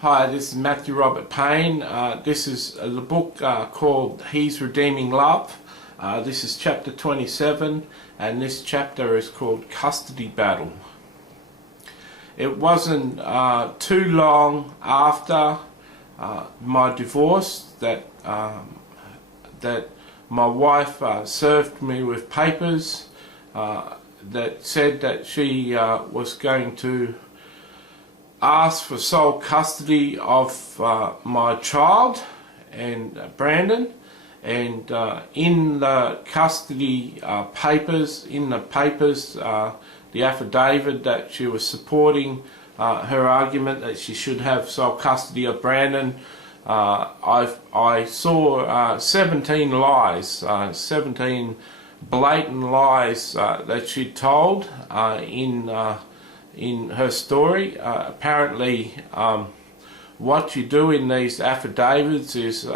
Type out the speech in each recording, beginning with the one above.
Hi, this is Matthew Robert Payne. This is a book called He's Redeeming Love. This is chapter 27, and this chapter is called Custody Battle. It wasn't too long after my divorce that my wife served me with papers that said that she was going to asked for sole custody of my child and Brandon, and in the custody papers, the affidavit that she was supporting her argument that she should have sole custody of Brandon, I saw 17 lies, 17 blatant lies that she told in her story. Apparently what you do in these affidavits is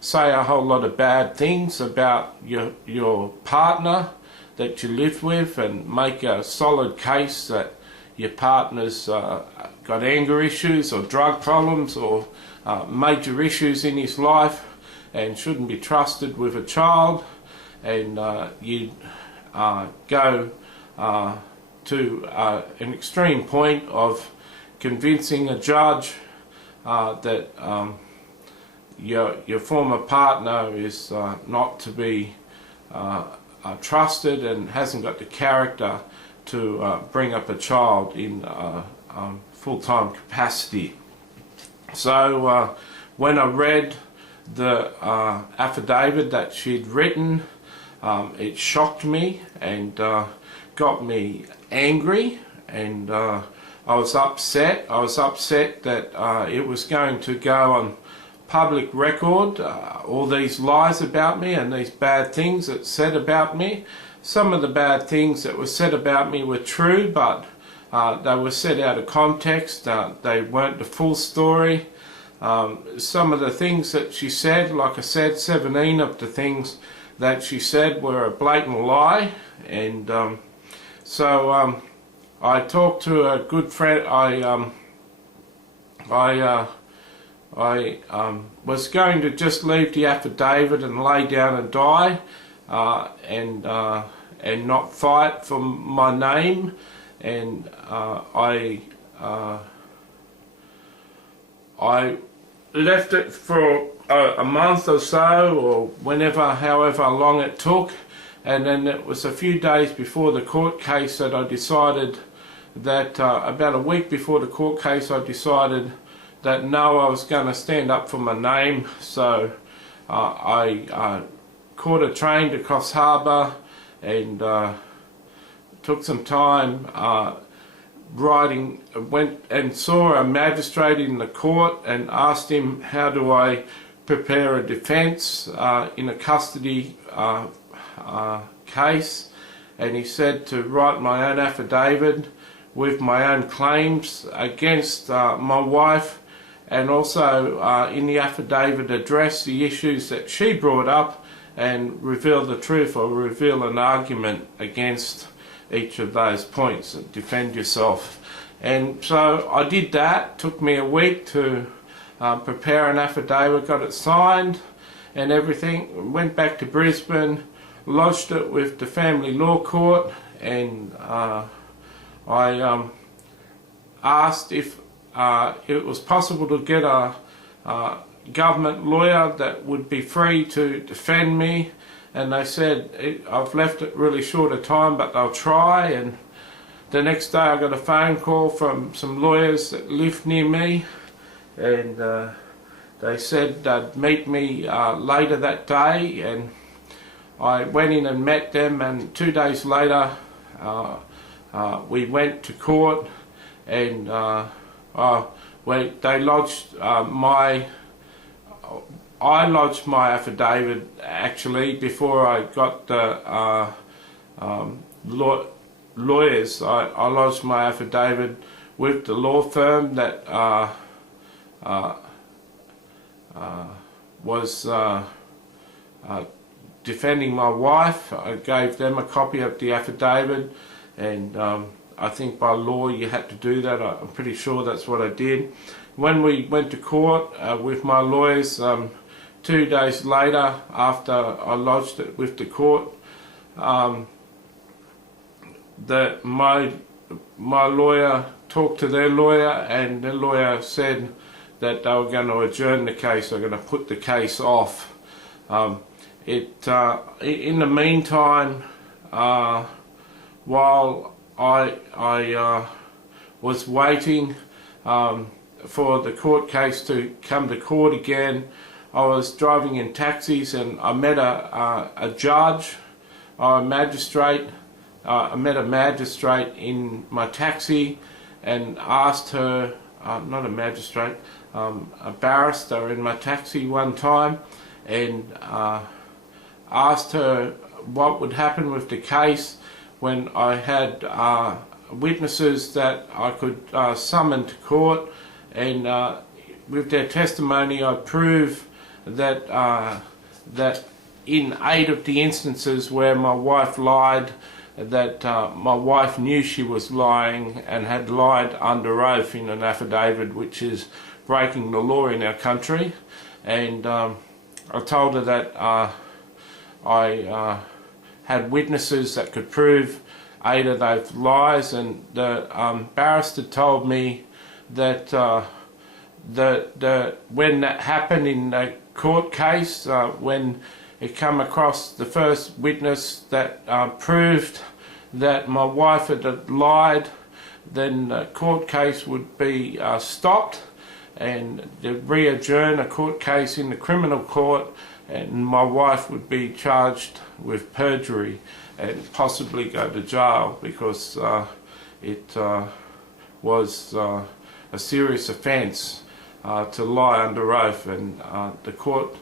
say a whole lot of bad things about your partner that you live with and make a solid case that your partner's got anger issues or drug problems or major issues in his life and shouldn't be trusted with a child, and you go to an extreme point of convincing a judge that your former partner is not to be trusted and hasn't got the character to bring up a child in full-time capacity. So when I read the affidavit that she'd written, it shocked me and got me angry, and I was upset. I was upset that it was going to go on public record, all these lies about me and these bad things that said about me. Some of the bad things that were said about me were true, but they were said out of context. They weren't the full story. Some of the things that she said, like I said, 17 of the things that she said were a blatant lie, and so I talked to a good friend. I was going to just leave the affidavit and lay down and die, and not fight for my name, and I left it for a month or so, or however long it took. And then it was a few days before the court case that I decided that, about a week before the court case, I decided that no, I was going to stand up for my name. So I caught a train to Coffs Harbour and took some time went and saw a magistrate in the court and asked him, how do I prepare a defence in a custody case, and he said to write my own affidavit with my own claims against my wife, and also in the affidavit address the issues that she brought up and reveal the truth or reveal an argument against each of those points and defend yourself. And so I did that. Took me a week to prepare an affidavit, got it signed and everything, went back to Brisbane, lodged it with the family law court, and I asked if it was possible to get a government lawyer that would be free to defend me, and they said, I've left it really short of time but they'll try. And the next day I got a phone call from some lawyers that lived near me, and they said they'd meet me later that day, and I went in and met them, and 2 days later we went to court, and they lodged I lodged my affidavit actually before I got the lawyers. I lodged my affidavit with the law firm that was defending my wife. I gave them a copy of the affidavit, and I think by law you had to do that. I'm pretty sure that's what I did. when we went to court with my lawyers 2 days later after I lodged it with the court, that my lawyer talked to their lawyer, and their lawyer said that they were going to adjourn the case. They're going to put the case off. In the meantime, while I was waiting for the court case to come to court again, I was driving in taxis and I met a judge, a magistrate. I met a magistrate in my taxi and asked her, not a magistrate, a barrister in my taxi one time, and asked her what would happen with the case when I had witnesses that I could summon to court, and with their testimony I prove that that in 8 of the instances where my wife lied, that my wife knew she was lying and had lied under oath in an affidavit, which is breaking the law in our country. And I told her that I had witnesses that could prove 8 of those lies, and the barrister told me that when that happened in the court case, when it come across the first witness that proved that my wife had lied, then the court case would be stopped, and they'd re-adjourn a court case in the criminal court, and my wife would be charged with perjury and possibly go to jail, because it was a serious offence to lie under oath, and the court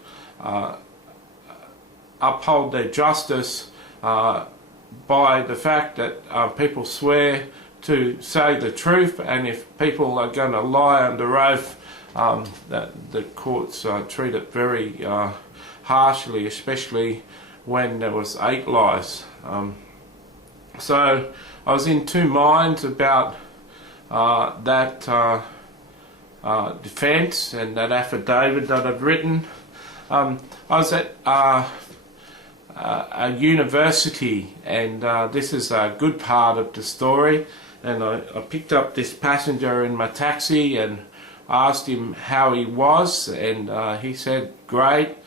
uphold their justice by the fact that people swear to say the truth, and if people are going to lie under oath, that the courts treat it very harshly, especially when there was 8 lies. So I was in 2 minds about that defence and that affidavit that I'd written. I was at a university, and this is a good part of the story, and I picked up this passenger in my taxi and asked him how he was, and he said great,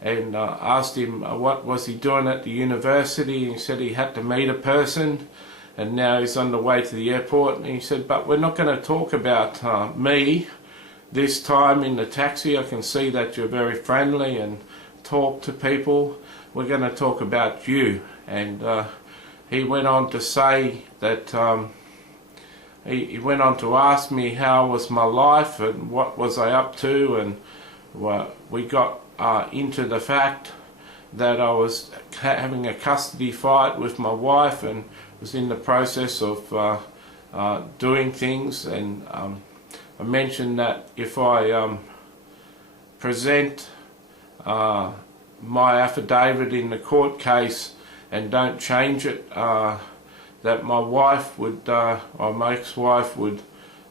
and asked him what was he doing at the university, and he said he had to meet a person, and now he's on the way to the airport. And he said, but we're not going to talk about me this time in the taxi. I can see that you're very friendly and talk to people. We're going to talk about you. And he went on to say that he went on to ask me how was my life and what was I up to, and we got into the fact that I was having a custody fight with my wife and was in the process of doing things, and I mentioned that if I present my affidavit in the court case and don't change it, that my wife would, or my ex-wife would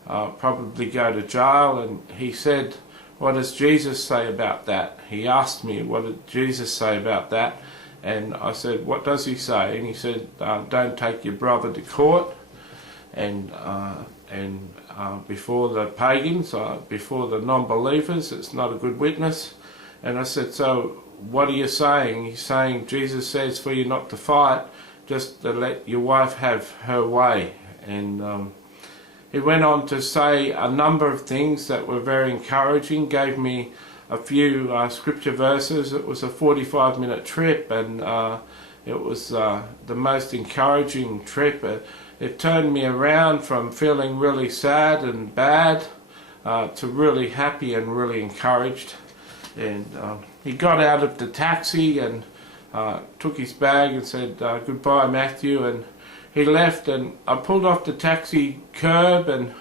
probably go to jail. And he said, what does Jesus say about that? He asked me, what did Jesus say about that? And I said, what does he say? And he said, don't take your brother to court, and before the pagans, before the non-believers, it's not a good witness. And I said, so what are you saying? He's saying Jesus says for you not to fight, just to let your wife have her way. And he went on to say a number of things that were very encouraging, gave me a few scripture verses. It was a 45-minute trip, and it was the most encouraging trip. It turned me around from feeling really sad and bad to really happy and really encouraged. And he got out of the taxi and took his bag and said, goodbye Matthew, and he left, and I pulled off the taxi curb, and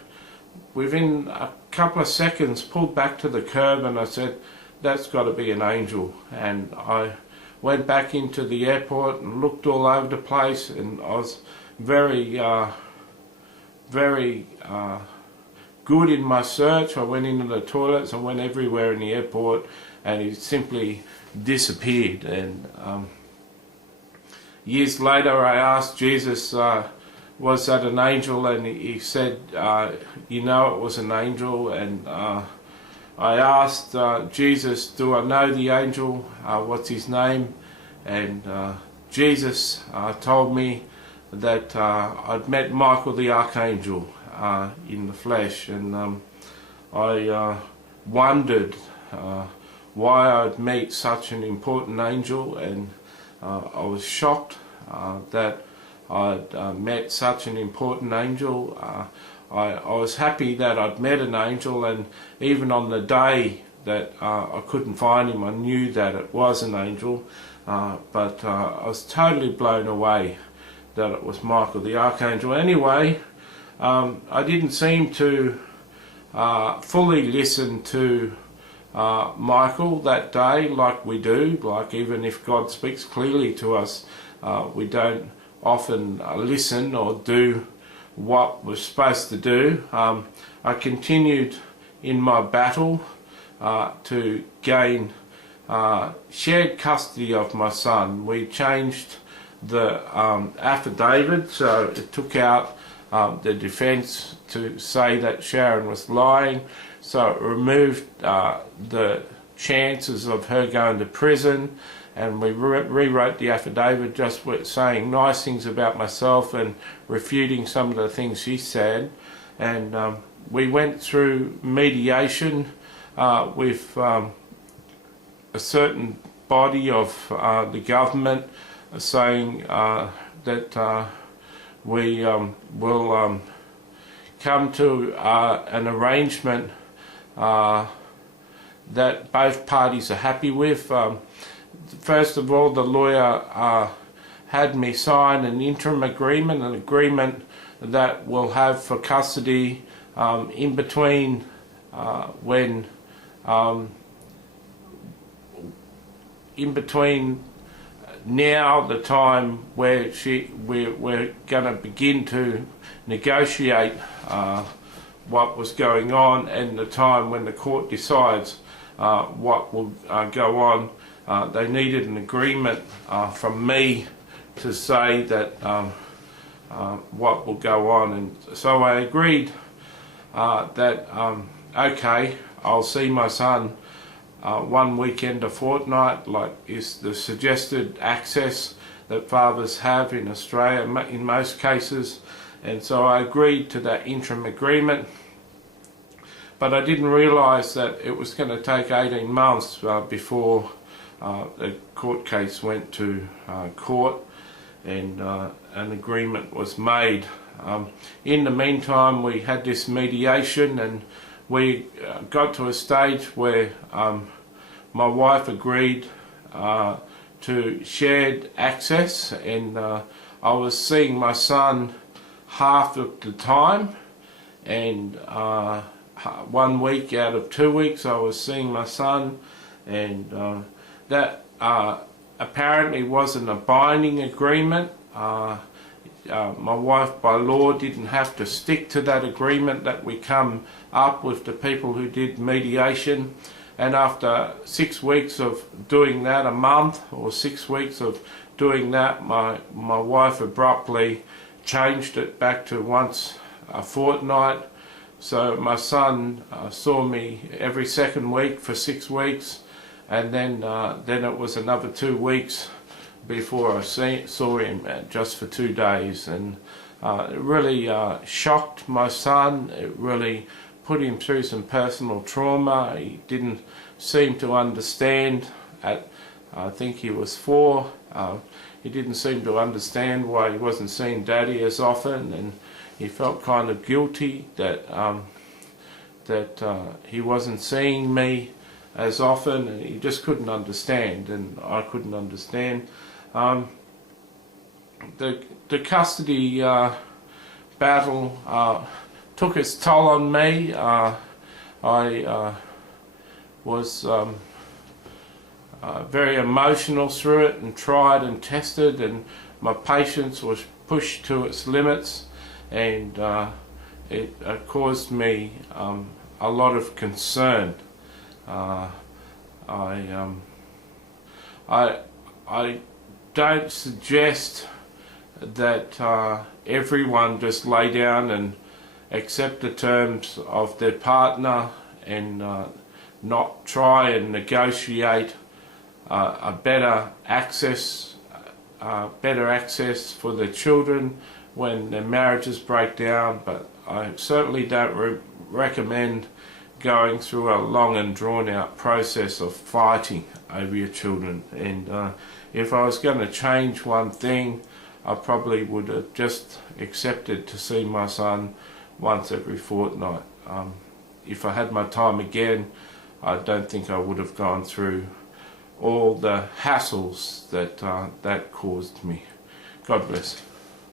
within a couple of seconds pulled back to the curb, and I said, that's got to be an angel. And I went back into the airport and looked all over the place, and I was very good in my search. I went into the toilets, I went everywhere in the airport, and he simply disappeared. And years later I asked Jesus, was that an angel? And he said, you know it was an angel. And I asked Jesus, do I know the angel? What's his name? And Jesus told me that I'd met Michael the Archangel in the flesh. And I wondered why I'd meet such an important angel, and I was shocked that I'd met such an important angel. I was happy that I'd met an angel, and even on the day that I couldn't find him, I knew that it was an angel, but I was totally blown away that it was Michael the Archangel. Anyway, I didn't seem to fully listen to Michael that day like we do. Like, even if God speaks clearly to us, we don't often listen or do what we're supposed to do. I continued in my battle to gain shared custody of my son. We changed the affidavit, so it took out the defence to say that Sharon was lying, so it removed the chances of her going to prison, and we rewrote the affidavit just with saying nice things about myself and refuting some of the things she said. And we went through mediation with a certain body of the government saying that we will come to an arrangement that both parties are happy with. First of all, the lawyer had me sign an interim agreement, an agreement that we'll have for custody in between now, the time where we're going to begin to negotiate what was going on, and the time when the court decides what will go on. They needed an agreement from me to say that what will go on, and so I agreed that okay, I'll see my son 1 weekend a fortnight, like is the suggested access that fathers have in Australia in most cases. And so I agreed to that interim agreement, but I didn't realise that it was going to take 18 months before the court case went to court and an agreement was made. In the meantime, we had this mediation, and we got to a stage where my wife agreed to shared access, and I was seeing my son half of the time, and 1 week out of 2 weeks I was seeing my son, and that apparently wasn't a binding agreement. My wife by law didn't have to stick to that agreement that we come up with the people who did mediation, and after 6 weeks of doing that, a month or 6 weeks of doing that, my wife abruptly changed it back to once a fortnight. So my son saw me every second week for 6 weeks, and then it was another 2 weeks before I saw him just for 2 days. And it really shocked my son. It really put him through some personal trauma. He didn't seem to understand at, I think he was 4, he didn't seem to understand why he wasn't seeing Daddy as often, and he felt kind of guilty that he wasn't seeing me as often, and he just couldn't understand, and I couldn't understand. The custody battle took its toll on me. I was very emotional through it, and tried and tested, and my patience was pushed to its limits, and it caused me a lot of concern. I don't suggest that everyone just lay down and accept the terms of their partner and not try and negotiate a better access for their children when their marriages break down. But I certainly don't recommend going through a long and drawn out process of fighting over your children. And if I was going to change one thing, I probably would have just accepted to see my son once every fortnight. If I had my time again, I don't think I would have gone through all the hassles that that caused me. God bless.